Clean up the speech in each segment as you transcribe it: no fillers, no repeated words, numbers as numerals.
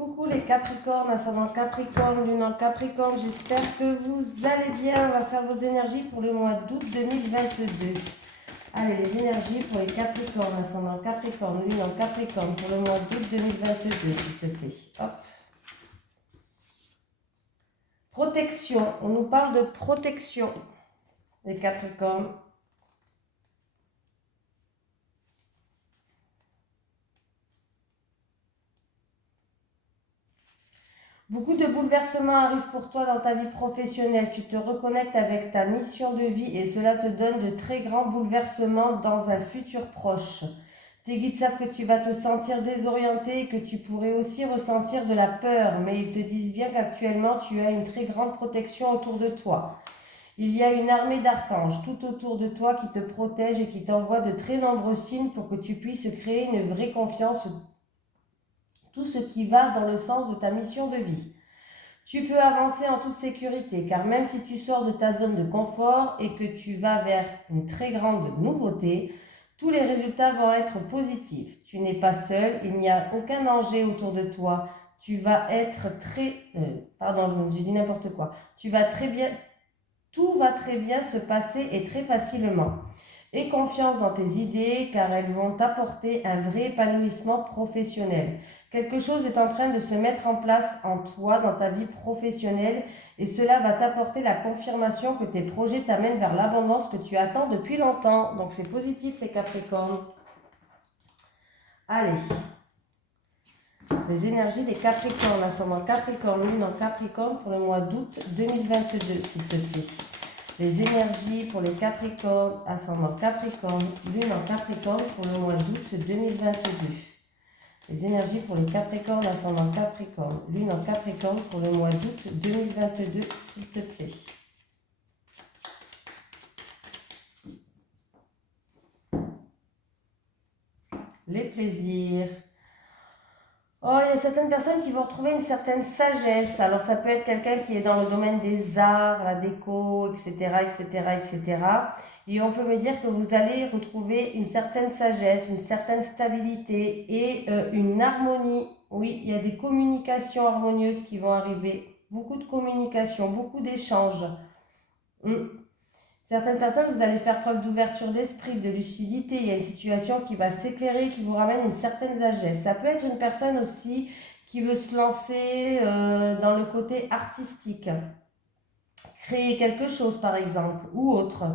Coucou les Capricornes, ascendant Capricorne, lune en Capricorne, j'espère que vous allez bien. On va faire vos énergies pour le mois d'août 2022. Allez, les énergies pour les Capricornes, ascendant Capricorne, lune en Capricorne, pour le mois d'août 2022, s'il te plaît. Hop. Protection, on nous parle de protection, les Capricornes. Beaucoup de bouleversements arrivent pour toi dans ta vie professionnelle. Tu te reconnectes avec ta mission de vie et cela te donne de très grands bouleversements dans un futur proche. Tes guides savent que tu vas te sentir désorienté et que tu pourrais aussi ressentir de la peur, mais ils te disent bien qu'actuellement tu as une très grande protection autour de toi. Il y a une armée d'archanges tout autour de toi qui te protège et qui t'envoie de très nombreux signes pour que tu puisses créer une vraie confiance, tout ce qui va dans le sens de ta mission de vie. Tu peux avancer en toute sécurité, car même si tu sors de ta zone de confort et que tu vas vers une très grande nouveauté, tous les résultats vont être positifs. Tu n'es pas seul, il n'y a aucun danger autour de toi. Tu vas être très... je dis n'importe quoi. Tu vas très bien... Tout va très bien se passer et très facilement. Aie confiance dans tes idées car elles vont t'apporter un vrai épanouissement professionnel. Quelque chose est en train de se mettre en place en toi dans ta vie professionnelle et cela va t'apporter la confirmation que tes projets t'amènent vers l'abondance que tu attends depuis longtemps. Donc c'est positif les Capricornes. Allez, les énergies des Capricornes, ascendant Capricorne, lune en Capricorne pour le mois d'août 2022 s'il te plaît. Les énergies pour les Capricornes, ascendant Capricorne, lune en Capricorne pour le mois d'août 2022. Les énergies pour les Capricornes, ascendant Capricorne, lune en Capricorne pour le mois d'août 2022, s'il te plaît. Les plaisirs. Oh, il y a certaines personnes qui vont retrouver une certaine sagesse. Alors, ça peut être quelqu'un qui est dans le domaine des arts, la déco, etc., etc., etc. Et on peut me dire que vous allez retrouver une certaine sagesse, une certaine stabilité et une harmonie. Oui, il y a des communications harmonieuses qui vont arriver. Beaucoup de communication, beaucoup d'échanges. Certaines personnes, vous allez faire preuve d'ouverture d'esprit, de lucidité. Il y a une situation qui va s'éclairer, qui vous ramène une certaine sagesse. Ça peut être une personne aussi qui veut se lancer dans le côté artistique. Créer quelque chose, par exemple, ou autre.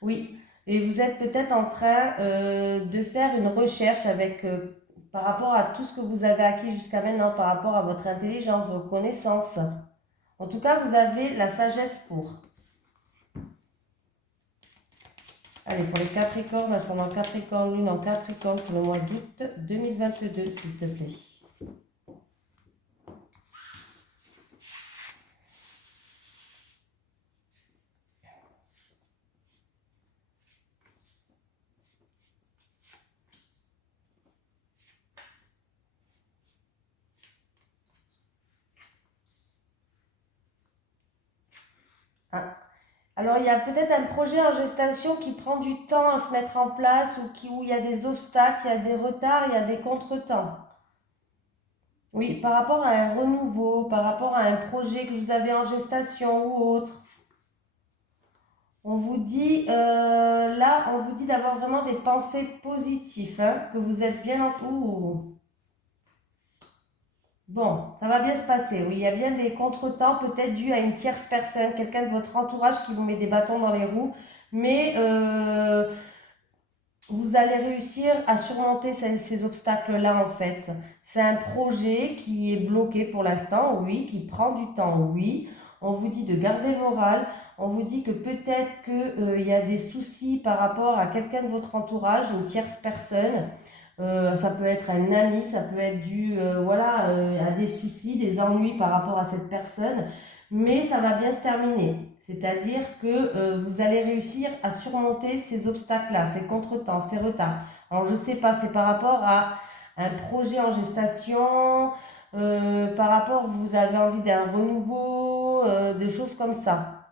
Oui, et vous êtes peut-être en train de faire une recherche avec, par rapport à tout ce que vous avez acquis jusqu'à maintenant, par rapport à votre intelligence, vos connaissances. En tout cas, vous avez la sagesse pour. Allez, pour les Capricornes, ascendant Capricorne, lune en Capricorne pour le mois d'août 2022, s'il te plaît. Ah. Alors, il y a peut-être un projet en gestation qui prend du temps à se mettre en place où il y a des obstacles, il y a des retards, il y a des contretemps. Oui, par rapport à un renouveau, par rapport à un projet que vous avez en gestation ou autre. On vous dit, là, on vous dit d'avoir vraiment des pensées positives, hein, que vous êtes bien en tout. Bon, ça va bien se passer. Oui, il y a bien des contretemps, peut-être dus à une tierce personne, quelqu'un de votre entourage qui vous met des bâtons dans les roues. Mais vous allez réussir à surmonter ces obstacles-là, en fait. C'est un projet qui est bloqué pour l'instant, oui, qui prend du temps, oui. On vous dit de garder le moral. On vous dit que peut-être qu'il y a des soucis par rapport à quelqu'un de votre entourage, une tierce personne. Ça peut être un ami, ça peut être dû à des soucis, des ennuis par rapport à cette personne, mais ça va bien se terminer. C'est-à-dire que vous allez réussir à surmonter ces obstacles-là, ces contretemps, ces retards. Alors je ne sais pas, c'est par rapport à un projet en gestation, par rapport, vous avez envie d'un renouveau, de choses comme ça.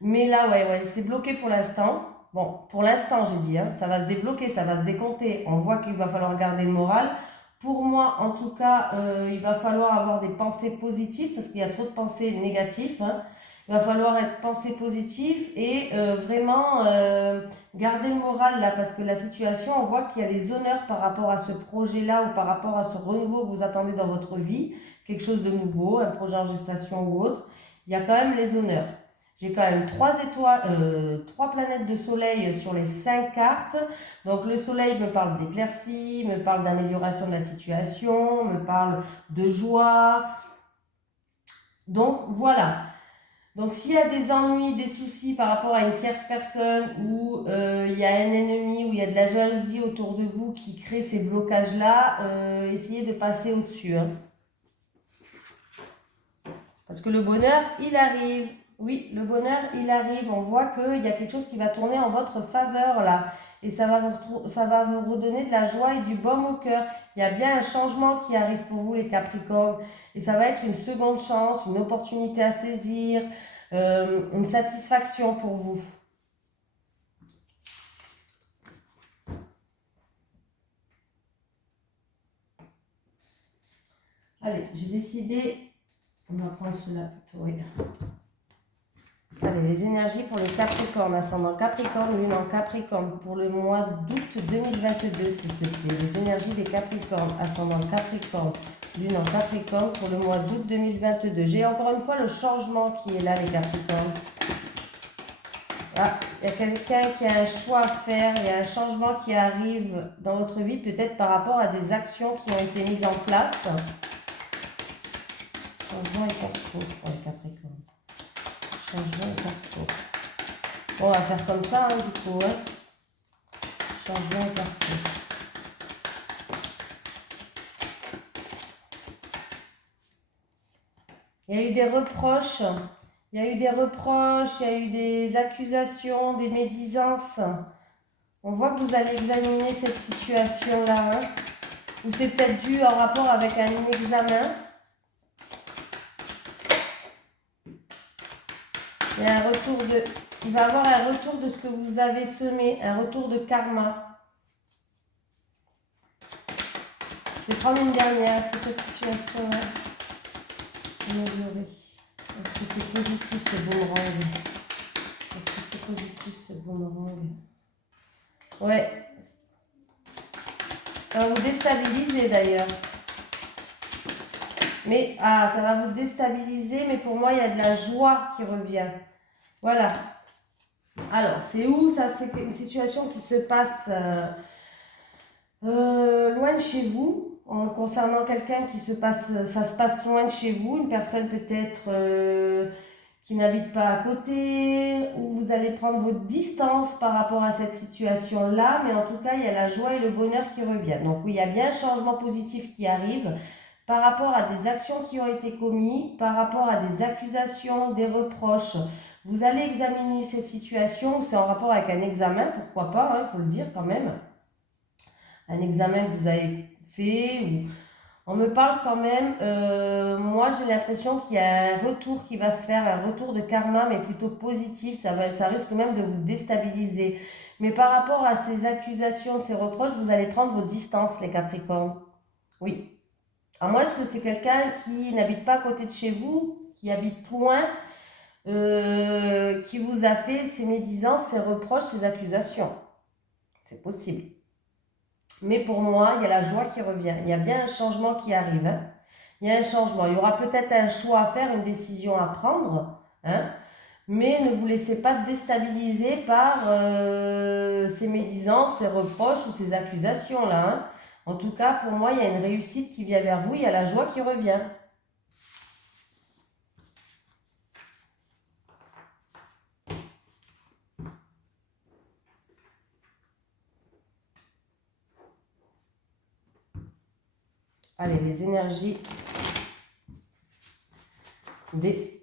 Mais là, ouais, c'est bloqué pour l'instant. Bon, pour l'instant, j'ai dit, hein, ça va se débloquer, ça va se décompter. On voit qu'il va falloir garder le moral Pour moi, en tout cas, il va falloir avoir des pensées positives parce qu'il y a trop de pensées négatives, hein. Il va falloir être pensée positive et vraiment garder le moral là parce que la situation, on voit qu'il y a des honneurs par rapport à ce projet-là ou par rapport à ce renouveau que vous attendez dans votre vie, quelque chose de nouveau, un projet en gestation ou autre. Il y a quand même les honneurs. J'ai quand même 3 planètes de soleil sur les 5 cartes. Donc le soleil me parle d'éclaircie, me parle d'amélioration de la situation, me parle de joie. Donc voilà. Donc s'il y a des ennuis, des soucis par rapport à une tierce personne ou il y a un ennemi ou il y a de la jalousie autour de vous qui crée ces blocages-là, essayez de passer au-dessus, hein. Parce que le bonheur, il arrive. Oui, le bonheur, il arrive. On voit qu'il y a quelque chose qui va tourner en votre faveur là. Et ça va vous redonner de la joie et du baume au cœur. Il y a bien un changement qui arrive pour vous les Capricornes. Et ça va être une seconde chance, une opportunité à saisir, une satisfaction pour vous. Allez, j'ai décidé, on va prendre cela plutôt, oui. Allez, les énergies pour les Capricornes, ascendant Capricorne, lune en Capricorne, pour le mois d'août 2022, s'il te plaît. Les énergies des Capricornes, ascendant Capricorne, lune en Capricorne, pour le mois d'août 2022. J'ai encore une fois le changement qui est là, les Capricornes. Ah, il y a quelqu'un qui a un choix à faire, il y a un changement qui arrive dans votre vie, peut-être par rapport à des actions qui ont été mises en place. Changement et perso pour les Capricornes. Changement et perso. Bon, on va faire comme ça, hein, du coup. Hein. Changement et perso. Il y a eu des reproches. Il y a eu des reproches, il y a eu des accusations, des médisances. On voit que vous allez examiner cette situation-là. Hein, ou c'est peut-être dû en rapport avec un examen. Il y a un retour de... Il va y avoir un retour de ce que vous avez semé, un retour de karma. Je vais prendre une dernière. Est-ce que cette situation-là est améliorée? Est-ce que c'est positif ce boomerang? Est-ce que c'est positif ce boomerang? Ouais. Ça va vous déstabiliser d'ailleurs. Mais, ça va vous déstabiliser, mais pour moi, il y a de la joie qui revient. Voilà. Alors, c'est où ça? C'est une situation qui se passe loin de chez vous, en concernant quelqu'un qui se passe, ça se passe loin de chez vous, une personne peut-être qui n'habite pas à côté, où vous allez prendre votre distance par rapport à cette situation-là, mais en tout cas, il y a la joie et le bonheur qui reviennent. Donc oui, il y a bien un changement positif qui arrive par rapport à des actions qui ont été commises, par rapport à des accusations, des reproches. Vous allez examiner cette situation, c'est en rapport avec un examen, pourquoi pas, il faut le dire quand même. Un examen que vous avez fait, ou... on me parle quand même, moi j'ai l'impression qu'il y a un retour qui va se faire, un retour de karma, mais plutôt positif, ça risque même de vous déstabiliser. Mais par rapport à ces accusations, ces reproches, vous allez prendre vos distances, les Capricornes. Oui. À moins que c'est quelqu'un qui n'habite pas à côté de chez vous, qui habite loin, qui vous a fait ces médisances, ces reproches, ces accusations. C'est possible. Mais pour moi, il y a la joie qui revient. Il y a bien un changement qui arrive. Hein. Il y a un changement. Il y aura peut-être un choix à faire, une décision à prendre. Hein. Mais ne vous laissez pas déstabiliser par ces médisances, ces reproches ou ces accusations-là. Hein. En tout cas, pour moi, il y a une réussite qui vient vers vous. Il y a la joie qui revient. Allez, les énergies des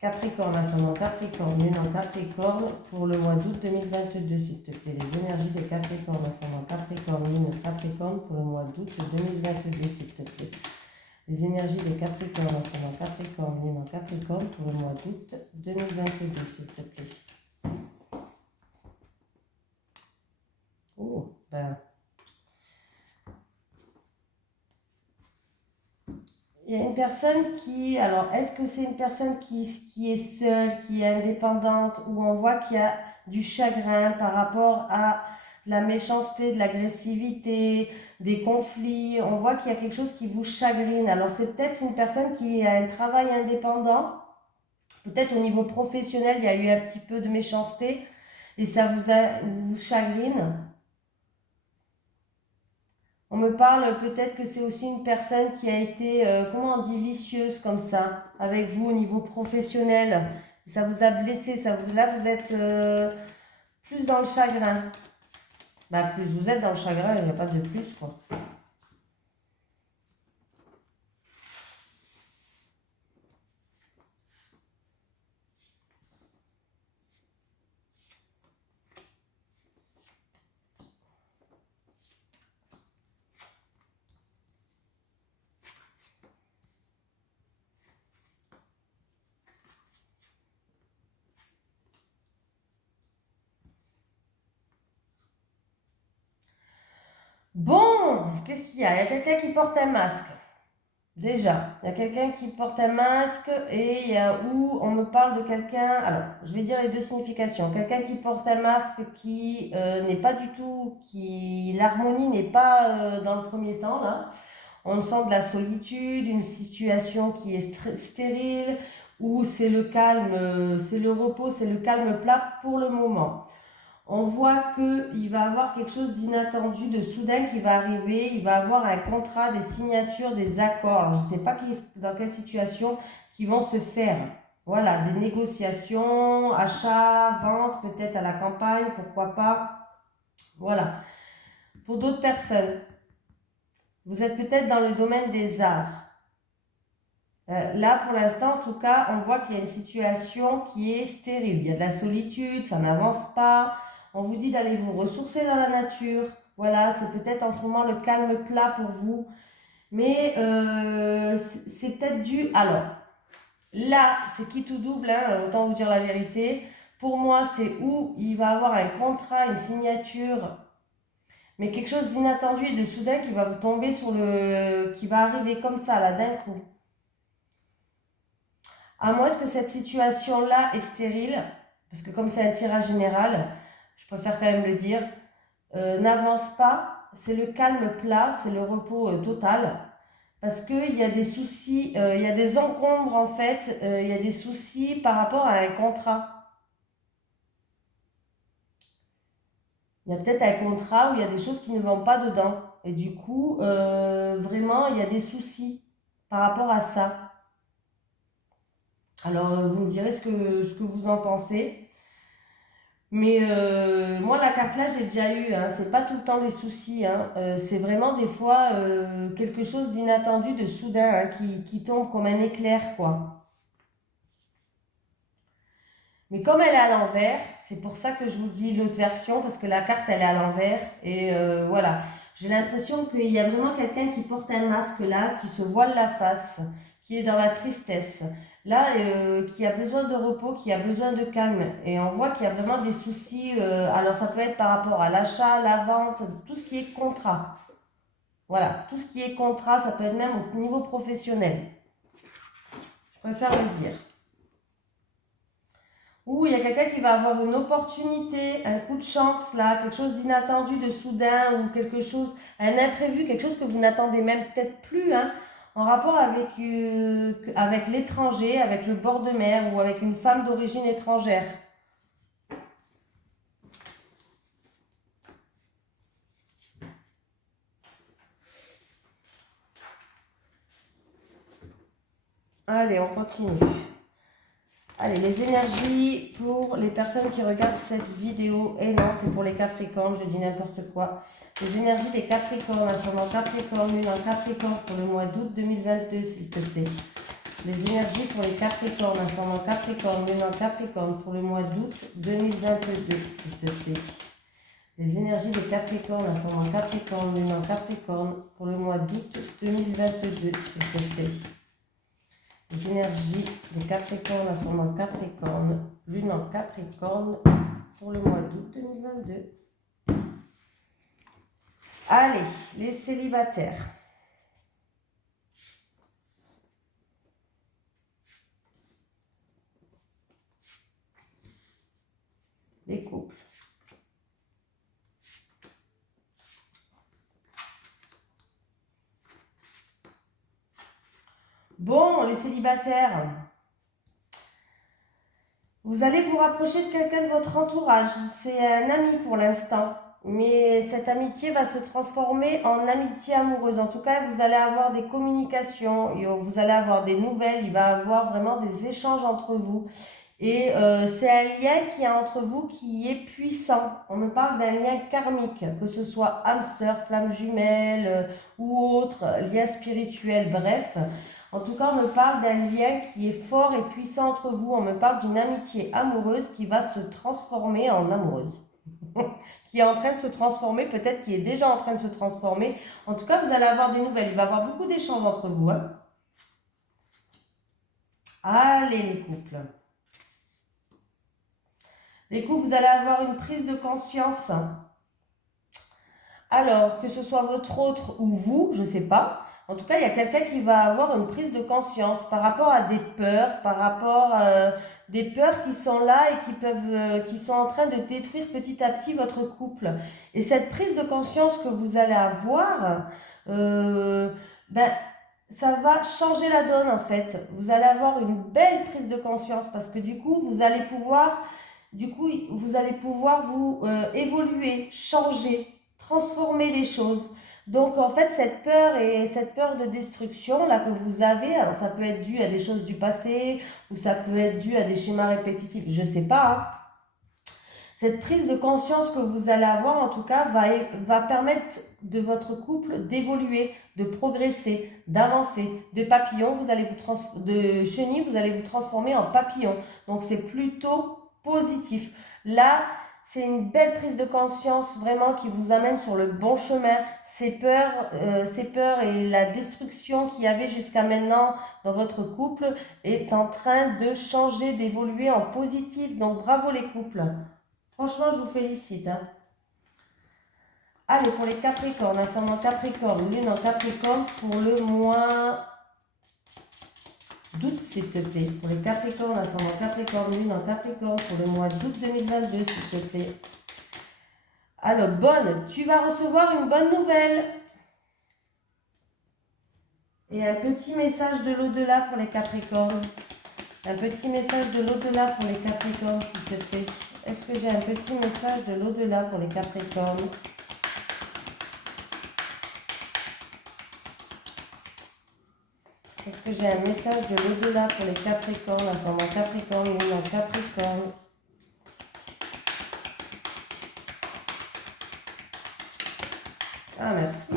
Capricorne, ascendant Capricorne, lune en Capricorne, pour le mois d'août 2022, s'il te plaît. Les énergies des Capricorne, ascendant Capricorne, lune en Capricorne, pour le mois d'août 2022, s'il te plaît. Les énergies des Capricorne, ascendant Capricorne, lune en Capricorne, pour le mois d'août 2022, s'il te plaît. Oh, ben... Il y a une personne qui, alors est-ce que c'est une personne qui est seule, qui est indépendante, où on voit qu'il y a du chagrin par rapport à la méchanceté, de l'agressivité, des conflits, on voit qu'il y a quelque chose qui vous chagrine. Alors c'est peut-être une personne qui a un travail indépendant, peut-être au niveau professionnel, il y a eu un petit peu de méchanceté et ça vous chagrine. On me parle peut-être que c'est aussi une personne qui a été, comment on dit, vicieuse comme ça, avec vous au niveau professionnel. Ça vous a blessé, là vous êtes plus dans le chagrin. Bah plus vous êtes dans le chagrin, il n'y a pas de plus quoi. Bon, qu'est-ce qu'il y a? Il y a quelqu'un qui porte un masque. Déjà, il y a quelqu'un qui porte un masque et il y a où on me parle de quelqu'un. Alors, je vais dire les deux significations. Quelqu'un qui porte un masque qui n'est pas du tout, qui l'harmonie n'est pas dans le premier temps là. On sent de la solitude, une situation qui est stérile, où c'est le calme, c'est le repos, c'est le calme plat pour le moment. On voit qu'il va avoir quelque chose d'inattendu, de soudain qui va arriver. Il va avoir un contrat, des signatures, des accords. Je ne sais pas dans quelle situation qui vont se faire. Voilà, des négociations, achats, ventes, peut-être à la campagne, pourquoi pas. Voilà. Pour d'autres personnes, vous êtes peut-être dans le domaine des arts. Là, pour l'instant, en tout cas, on voit qu'il y a une situation qui est stérile. Il y a de la solitude, ça n'avance pas. On vous dit d'aller vous ressourcer dans la nature. Voilà, c'est peut-être en ce moment le calme plat pour vous. Mais c'est peut-être dû... Alors, là, c'est qui tout double, hein, autant vous dire la vérité. Pour moi, c'est où il va avoir un contrat, une signature, mais quelque chose d'inattendu et de soudain qui va vous tomber qui va arriver comme ça, là, d'un coup. À moins que cette situation-là est stérile, parce que comme c'est un tirage général, je préfère quand même le dire, n'avance pas, c'est le calme plat, c'est le repos total, parce qu'il y a des soucis, il y a des encombres en fait, il y a des soucis par rapport à un contrat. Il y a peut-être un contrat où il y a des choses qui ne vont pas dedans, et du coup, vraiment, il y a des soucis par rapport à ça. Alors, vous me direz ce que vous en pensez. Mais moi, la carte là, j'ai déjà eu. Hein. C'est pas tout le temps des soucis. Hein. C'est vraiment des fois quelque chose d'inattendu, de soudain, hein, qui tombe comme un éclair, quoi. Mais comme elle est à l'envers, c'est pour ça que je vous dis l'autre version, parce que la carte, elle est à l'envers. Et voilà. J'ai l'impression qu'il y a vraiment quelqu'un qui porte un masque là, qui se voile la face, qui est dans la tristesse. Là, qui a besoin de repos, qui a besoin de calme. Et on voit qu'il y a vraiment des soucis. Alors, ça peut être par rapport à l'achat, la vente, tout ce qui est contrat. Voilà, tout ce qui est contrat, ça peut être même au niveau professionnel. Je préfère le dire. Ou il y a quelqu'un qui va avoir une opportunité, un coup de chance là, quelque chose d'inattendu, de soudain, ou quelque chose, un imprévu, quelque chose que vous n'attendez même peut-être plus, hein, en rapport avec l'étranger, avec le bord de mer ou avec une femme d'origine étrangère. Allez, on continue. Allez, les énergies pour les personnes qui regardent cette vidéo. Et non, c'est pour les Capricornes, je dis n'importe quoi. Les énergies des Capricornes, ascendant Capricorne, lune en Capricorne pour le mois d'août 2022, s'il te plaît. Les énergies pour les Capricornes, ascendant Capricorne, lune en Capricorne pour le mois d'août 2022, s'il te plaît. Les énergies des Capricornes, ascendant Capricorne, lune en Capricorne pour le mois d'août 2022, s'il te plaît. Les énergies des Capricornes, ascendant Capricorne, lune en Capricorne pour le mois d'août 2022. Allez, les célibataires. les couples. Bon, les célibataires, vous allez vous rapprocher de quelqu'un de votre entourage. C'est un ami pour l'instant, mais cette amitié va se transformer en amitié amoureuse. En tout cas, vous allez avoir des communications, vous allez avoir des nouvelles, il va y avoir vraiment des échanges entre vous. Et c'est un lien qui est entre vous qui est puissant. On me parle d'un lien karmique, que ce soit âme sœur, flamme jumelle ou autre, lien spirituel, bref. En tout cas, on me parle d'un lien qui est fort et puissant entre vous. On me parle d'une amitié amoureuse qui va se transformer en amoureuse. Qui est en train de se transformer, peut-être qui est déjà en train de se transformer. En tout cas, vous allez avoir des nouvelles. Il va y avoir beaucoup d'échanges entre vous. Hein. Allez, les couples. Les couples, vous allez avoir une prise de conscience. Alors, que ce soit votre autre ou vous, je ne sais pas. En tout cas, il y a quelqu'un qui va avoir une prise de conscience par rapport à des peurs, par rapport à des peurs qui sont là et qui sont en train de détruire petit à petit votre couple. Et cette prise de conscience que vous allez avoir, ça va changer la donne en fait. Vous allez avoir une belle prise de conscience parce que du coup, vous allez pouvoir vous évoluer, changer, transformer les choses. Donc en fait, cette peur de destruction là que vous avez, alors ça peut être dû à des choses du passé ou ça peut être dû à des schémas répétitifs, je sais pas. Hein. Cette prise de conscience que vous allez avoir en tout cas va permettre de votre couple d'évoluer, de progresser, d'avancer. De papillon, de chenille, vous allez vous transformer en papillon. Donc c'est plutôt positif. Là, c'est une belle prise de conscience vraiment qui vous amène sur le bon chemin. Ces peurs et la destruction qu'il y avait jusqu'à maintenant dans votre couple est en train de changer, d'évoluer en positif. Donc bravo les couples. Franchement, je vous félicite. Hein. Allez, pour les Capricornes, ascendant Capricorne, lune en Capricorne pour le mois d'août, s'il te plaît. Pour les Capricornes, ascendant Capricorne, lune en Capricorne pour le mois d'août 2022, s'il te plaît. Alors, tu vas recevoir une bonne nouvelle. Et un petit message de l'au-delà pour les Capricornes. Un petit message de l'au-delà pour les Capricornes, s'il te plaît. Est-ce que j'ai un petit message de l'au-delà pour les Capricornes? Est-ce que j'ai un message de l'au-delà pour les Capricornes, ascendant Capricorne, lune en Capricorne? Ah, merci.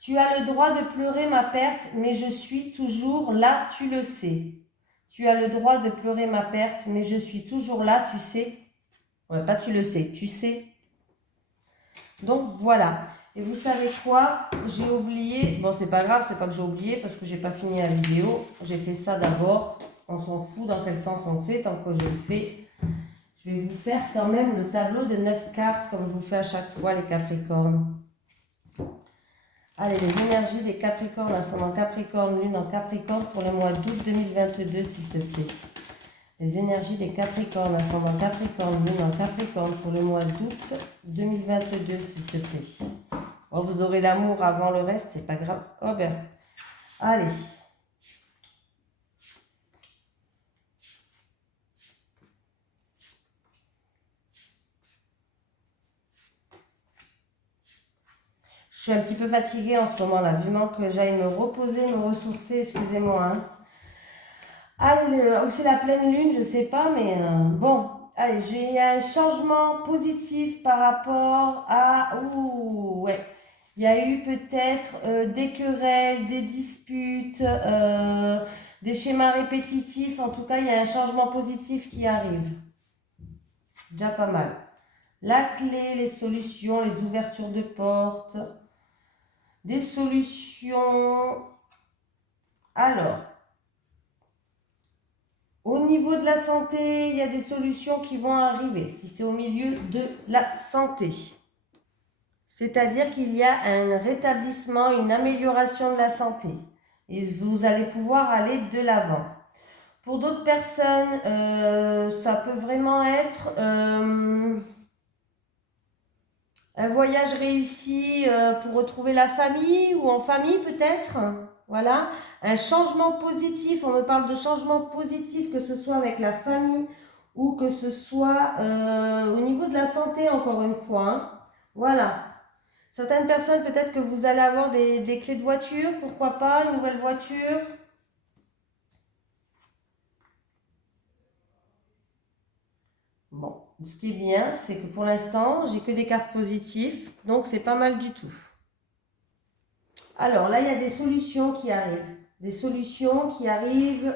Tu as le droit de pleurer ma perte, mais je suis toujours là, tu le sais. Tu as le droit de pleurer ma perte, mais je suis toujours là, tu sais. Ouais, pas tu le sais, tu sais. Donc voilà. Et vous savez quoi? J'ai oublié. Bon, c'est pas grave, c'est pas que j'ai oublié parce que j'ai pas fini la vidéo. J'ai fait ça d'abord. On s'en fout dans quel sens on fait tant que je le fais. Je vais vous faire quand même le tableau de 9 cartes comme je vous fais à chaque fois les Capricornes. Allez, les énergies des Capricornes, ascendant Capricorne, lune en Capricorne pour le mois d'août 2022, s'il te plaît. Les énergies des Capricornes, ascendant Capricorne, lune en Capricorne pour le mois d'août 2022, s'il te plaît. Oh, vous aurez l'amour avant le reste, c'est pas grave. Oh ben, allez. Je suis un petit peu fatiguée en ce moment-là, vivement que j'aille me reposer, me ressourcer, excusez-moi. Hein. Allez, ou c'est la pleine lune, je sais pas, mais bon. Allez, j'ai un changement positif par rapport à... Ouh, ouais. Il y a eu peut-être des querelles, des disputes, des schémas répétitifs. En tout cas, il y a un changement positif qui arrive. Déjà pas mal. La clé, les solutions, les ouvertures de portes. Des solutions. Alors, au niveau de la santé, il y a des solutions qui vont arriver. Si c'est au milieu de la santé. C'est-à-dire qu'il y a un rétablissement, une amélioration de la santé. et vous allez pouvoir aller de l'avant. Pour d'autres personnes, ça peut vraiment être un voyage réussi pour retrouver la famille ou en famille peut-être. Voilà, un changement positif, on me parle de changement positif, que ce soit avec la famille ou que ce soit au niveau de la santé encore une fois. Hein. Voilà. Certaines personnes, peut-être que vous allez avoir des clés de voiture, pourquoi pas, une nouvelle voiture. Bon, ce qui est bien, c'est que pour l'instant, j'ai que des cartes positives, donc c'est pas mal du tout. Alors là, il y a des solutions qui arrivent. Des solutions qui arrivent,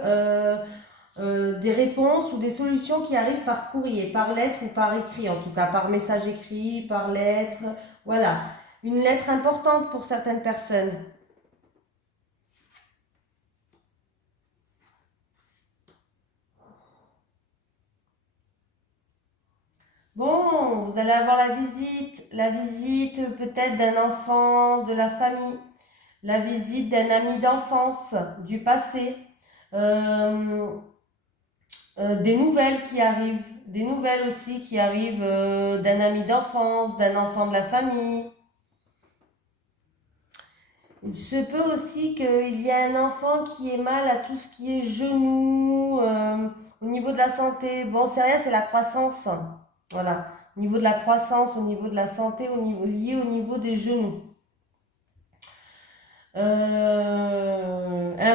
des réponses ou des solutions qui arrivent par courrier, par lettre ou par écrit, en tout cas par message écrit, par lettre. Voilà, une lettre importante pour certaines personnes. Bon, vous allez avoir la visite peut-être d'un enfant de la famille, la visite d'un ami d'enfance du passé, euh, des nouvelles qui arrivent, des nouvelles aussi qui arrivent d'un ami d'enfance, d'un enfant de la famille. Il se peut aussi qu'il y ait un enfant qui ait mal à tout ce qui est genoux, au niveau de la santé. Bon, c'est rien, c'est la croissance. Voilà. Au niveau de la croissance, au niveau de la santé, lié au niveau des genoux. Un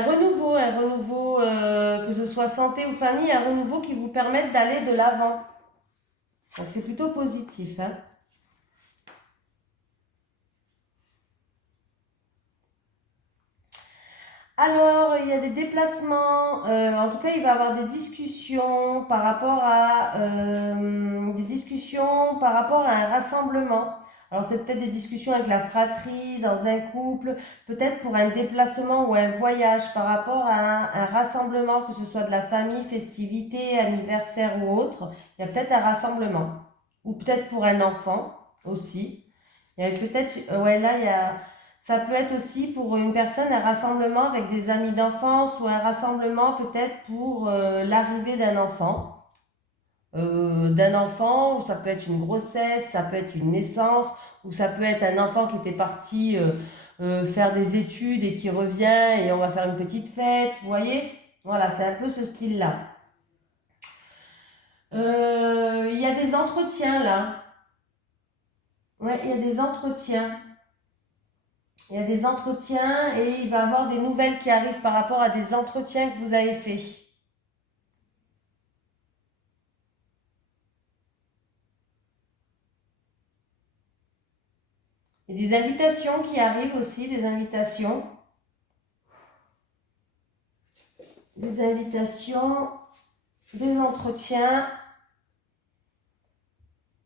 renouveau que ce soit santé ou famille, un renouveau qui vous permette d'aller de l'avant. Donc c'est plutôt positif. Hein. Alors, il y a des déplacements, en tout cas, il va y avoir des discussions par rapport à un rassemblement. Alors, c'est peut-être des discussions avec la fratrie, dans un couple, peut-être pour un déplacement ou un voyage par rapport à un rassemblement, que ce soit de la famille, festivité, anniversaire ou autre. Il y a peut-être un rassemblement. Ou peut-être pour un enfant aussi. Il y a peut-être, ouais, là, il y a ça peut être aussi pour une personne un rassemblement avec des amis d'enfance ou un rassemblement peut-être pour l'arrivée d'un enfant. Ou ça peut être une grossesse, ça peut être une naissance, ou ça peut être un enfant qui était parti faire des études et qui revient et on va faire une petite fête, vous voyez? Voilà, c'est un peu ce style-là. Il y a des entretiens là. Ouais, il y a des entretiens. Il y a des entretiens et il va y avoir des nouvelles qui arrivent par rapport à des entretiens que vous avez faits. Il y a des invitations qui arrivent aussi, des invitations, des entretiens.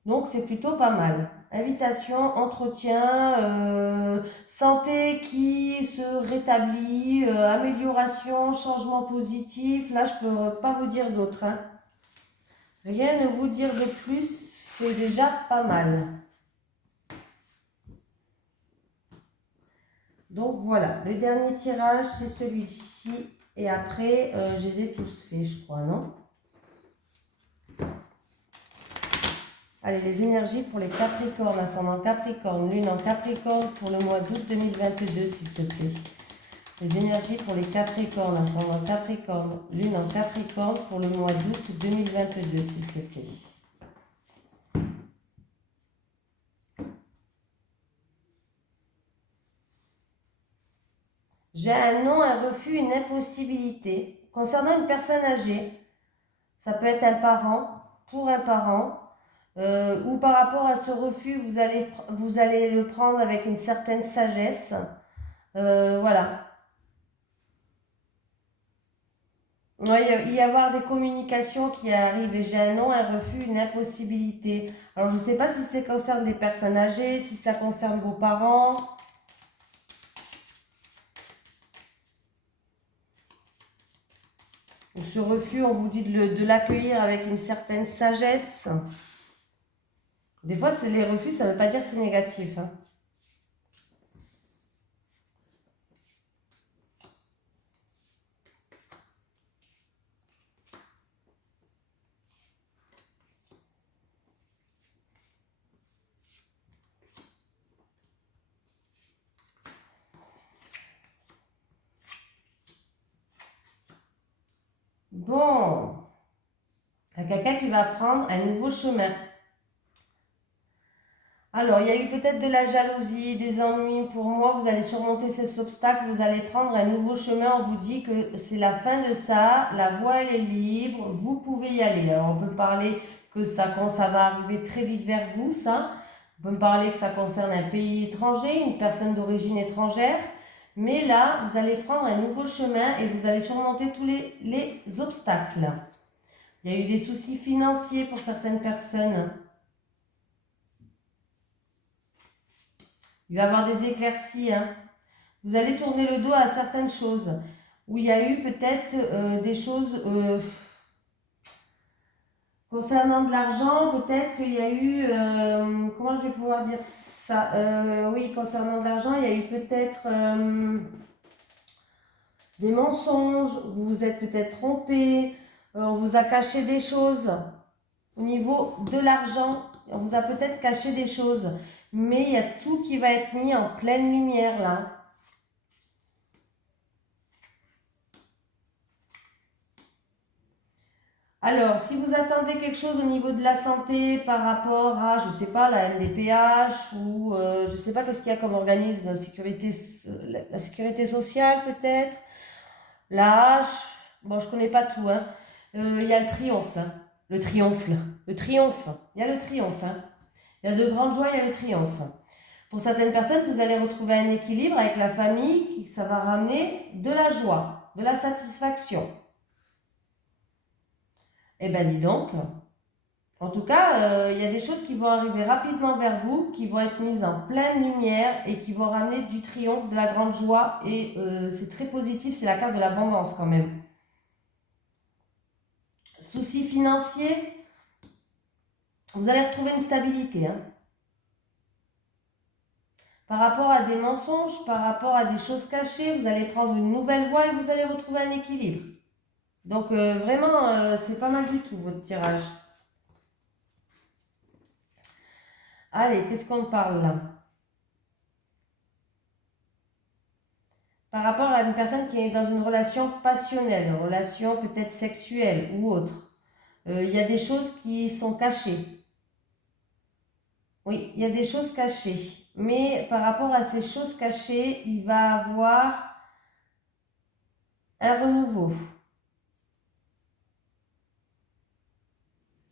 Donc c'est plutôt pas mal. Invitation, entretien, santé qui se rétablit, amélioration, changement positif. Là, je peux pas vous dire d'autre. Hein. Rien ne vous dire de plus, c'est déjà pas mal. Donc voilà, le dernier tirage, c'est celui-ci. Et après, je les ai tous faits, je crois, non? Allez, les énergies pour les Capricornes, ascendant Capricorne, lune en Capricorne pour le mois d'août 2022, s'il te plaît. Les énergies pour les Capricornes, ascendant Capricorne, lune en Capricorne pour le mois d'août 2022, s'il te plaît. J'ai un non, un refus, une impossibilité. Concernant une personne âgée, ça peut être un parent, pour un parent, ou par rapport à ce refus, vous allez le prendre avec une certaine sagesse. Voilà. Ouais, il y avoir des communications qui arrivent et j'ai un non, un refus, une impossibilité. Alors, je ne sais pas si ça concerne des personnes âgées, si ça concerne vos parents. Ou ce refus, on vous dit de l'accueillir avec une certaine sagesse. Des fois, c'est les refus, ça ne veut pas dire que c'est négatif. Hein. Il y a quelqu'un qui va prendre un nouveau chemin. Alors, il y a eu peut-être de la jalousie, des ennuis. Pour moi, vous allez surmonter ces obstacles, vous allez prendre un nouveau chemin. On vous dit que c'est la fin de ça, la voie elle est libre, vous pouvez y aller. Alors, on peut parler que ça va arriver très vite vers vous, ça. On peut me parler que ça concerne un pays étranger, une personne d'origine étrangère. Mais là, vous allez prendre un nouveau chemin et vous allez surmonter tous les obstacles. Il y a eu des soucis financiers pour certaines personnes. Il va y avoir des éclaircies. Vous allez tourner le dos à certaines choses. Où il y a eu peut-être des choses concernant de l'argent. Peut-être qu'il y a eu... comment je vais pouvoir dire ça? Oui, concernant de l'argent, il y a eu peut-être des mensonges. Vous vous êtes peut-être trompé. On vous a caché des choses. Au niveau de l'argent, on vous a peut-être caché des choses. Mais il y a tout qui va être mis en pleine lumière là. Alors, si vous attendez quelque chose au niveau de la santé par rapport à, je ne sais pas, la MDPH ou je ne sais pas qu'est-ce qu'il y a comme organisme, la sécurité sociale peut-être, la H, bon, je ne connais pas tout. Il y a le triomphe, là. Le triomphe. Il y a le triomphe. Il y a de grandes joies, il y a le triomphe. Pour certaines personnes, vous allez retrouver un équilibre avec la famille, ça va ramener de la joie, de la satisfaction. Eh bien, dis donc. En tout cas, il y a des choses qui vont arriver rapidement vers vous, qui vont être mises en pleine lumière et qui vont ramener du triomphe, de la grande joie. Et c'est très positif, c'est la carte de l'abondance quand même. Soucis financiers, vous allez retrouver une stabilité. Par rapport à des mensonges, par rapport à des choses cachées, vous allez prendre une nouvelle voie et vous allez retrouver un équilibre. Donc vraiment, c'est pas mal du tout votre tirage. Allez, qu'est-ce qu'on parle là? Par rapport à une personne qui est dans une relation passionnelle, une relation peut-être sexuelle ou autre, il y a des choses qui sont cachées. Oui, il y a des choses cachées. Mais par rapport à ces choses cachées, il va avoir un renouveau.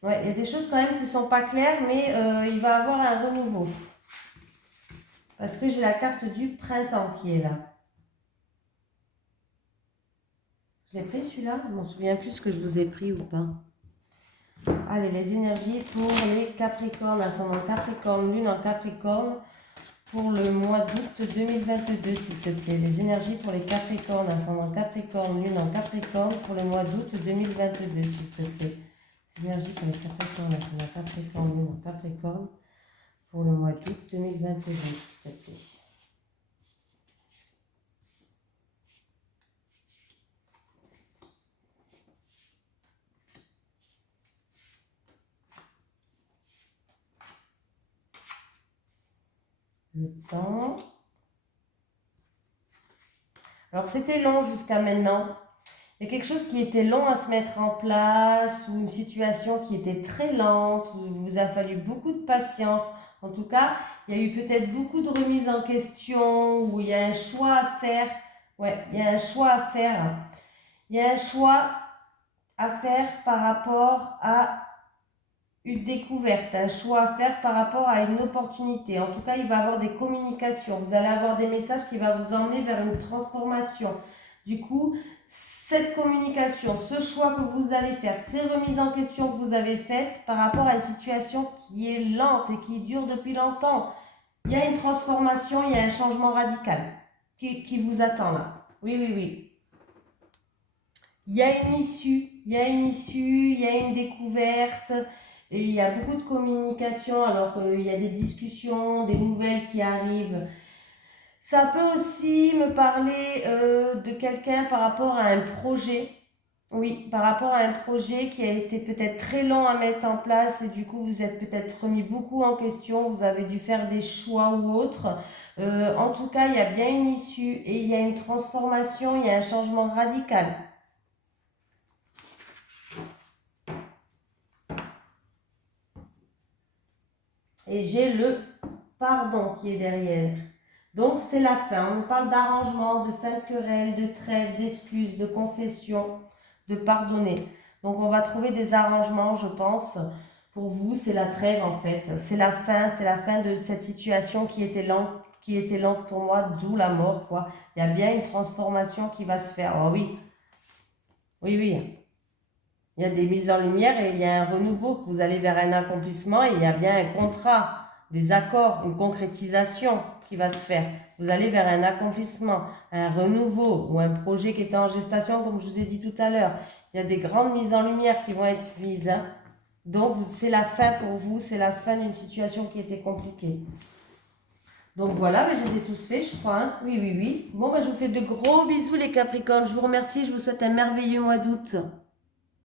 Ouais, il y a des choses quand même qui ne sont pas claires, mais il va avoir un renouveau. Parce que j'ai la carte du printemps qui est là. Je l'ai pris celui-là? Je ne m'en souviens plus ce que je vous ai pris ou pas. Allez, les énergies pour les Capricornes, ascendant Capricorne, lune en Capricorne, pour le mois d'août 2022, s'il te plaît. Les énergies pour les Capricornes, ascendant Capricorne, lune en Capricorne, pour le mois d'août 2022, s'il te plaît. Les énergies pour les Capricornes, ascendant Capricorne, lune en Capricorne, pour le mois d'août 2022, s'il te plaît. Le temps. Alors, c'était long jusqu'à maintenant. Il y a quelque chose qui était long à se mettre en place ou une situation qui était très lente, où il vous a fallu beaucoup de patience. En tout cas, il y a eu peut-être beaucoup de remises en question, où il y a un choix à faire. Ouais, il y a un choix à faire. Il y a un choix à faire par rapport à une découverte, un choix à faire par rapport à une opportunité. En tout cas, il va y avoir des communications. Vous allez avoir des messages qui vont vous emmener vers une transformation. Du coup, cette communication, ce choix que vous allez faire, ces remises en question que vous avez faites par rapport à une situation qui est lente et qui dure depuis longtemps, il y a une transformation, il y a un changement radical qui vous attend là. Oui, oui, oui. Il y a une issue, il y a une issue, il y a une découverte. Et il y a beaucoup de communication, alors il y a des discussions, des nouvelles qui arrivent. Ça peut aussi me parler de quelqu'un par rapport à un projet. Oui, par rapport à un projet qui a été peut-être très long à mettre en place et du coup vous êtes peut-être remis beaucoup en question, vous avez dû faire des choix ou autres. En tout cas, il y a bien une issue et il y a une transformation, il y a un changement radical. Et j'ai le pardon qui est derrière. Donc, c'est la fin. On parle d'arrangement, de fin de querelle, de trêve, d'excuses, de confession, de pardonner. Donc, on va trouver des arrangements, je pense. Pour vous, c'est la trêve, en fait. C'est la fin de cette situation qui était lente pour moi, d'où la mort, quoi. Il y a bien une transformation qui va se faire. Oh oui, oui, oui. Il y a des mises en lumière et il y a un renouveau, que vous allez vers un accomplissement et il y a bien un contrat, des accords, une concrétisation qui va se faire. Vous allez vers un accomplissement, un renouveau ou un projet qui était en gestation, comme je vous ai dit tout à l'heure. Il y a des grandes mises en lumière qui vont être mises. Hein. Donc, c'est la fin pour vous, c'est la fin d'une situation qui était compliquée. Donc voilà, je les ai tous faits, je crois. Hein. Oui, oui, oui. Bon, je vous fais de gros bisous les Capricornes. Je vous remercie, je vous souhaite un merveilleux mois d'août.